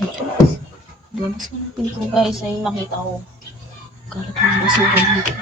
Mas malapit ko guys ay makita ko. Kalat ng basura dito.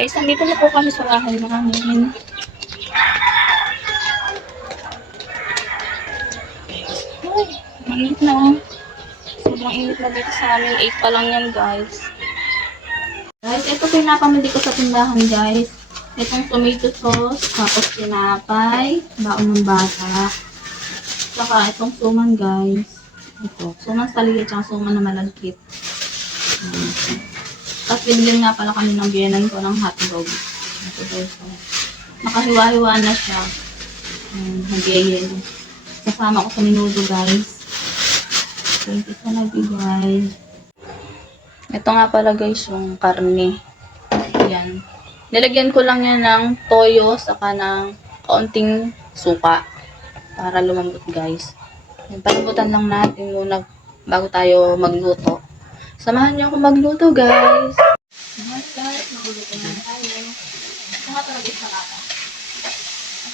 Guys, nandito na po kami sa bahay namin. Ay, mainit na oh. Sobrang init na dito sa amin. 8 pa lang yan guys. Guys, ito pinapamili ko sa tindahan guys. Itong tomato sauce, tapos tinapay, baon ng bata. Saka itong suman guys. Ito, suman sa liit, tsaka suman na malagkit. Tapos binigyan nga pala kami ng biyanan ko ng hotdog. Ito guys. Nakahiwa-hiwa na siya. Nagyayel. Kasama ko sa minudo guys. Thank you sa nagbigay. Ito nga pala guys yung karne. Yan. Nilagyan ko lang yan ng toyo saka ng kaunting suka. Para lumambot guys. Palambutan lang natin muna bago tayo magluto. Samahan niyo ako magluto, guys. Guys, magluto na tayo. Ito nga talaga isa kaka.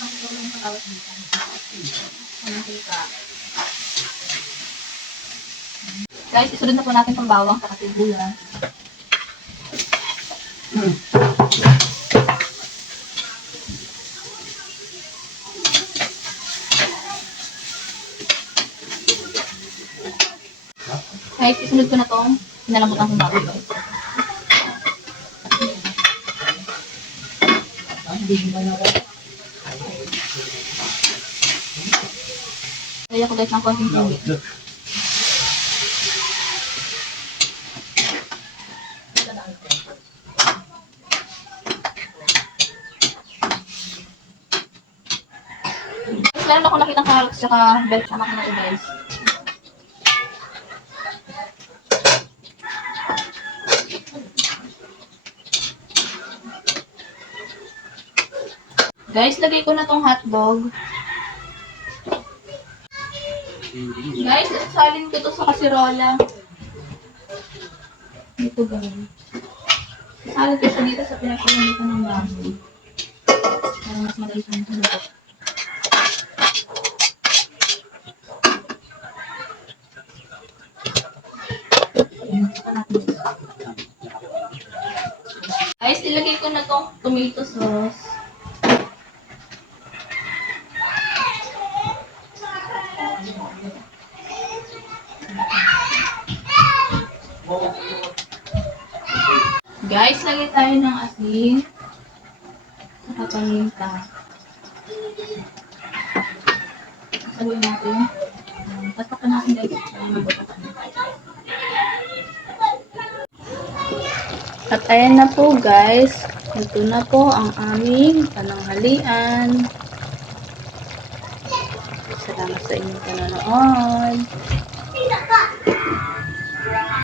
Ang tulong sa kawat dito. Guys, isunod na po natin pang bawang sa sibuyas. Guys, isunod ko na itong pinalambutan kong bago guys. Kaya ko guys ng konting tubig. Meron ako nakitang carrots tsaka bell tsaka na guys. Guys, lagay ko na tong hotdog. Guys, isasalin ko to sa kasirola. Ito guys. Isasalin ko siya dito sa pinagpapalitan ng baboy. Para mas madali sa mga. Guys, ilagay ko na tong tomato sauce. Guys, lagay tayo ng asin. Saka paminta. Sabuin natin. Tatakpan natin guys. Para mabuto. At ayan na po guys, ito na po ang aming pananghalian. Salamat sa inyong panonood.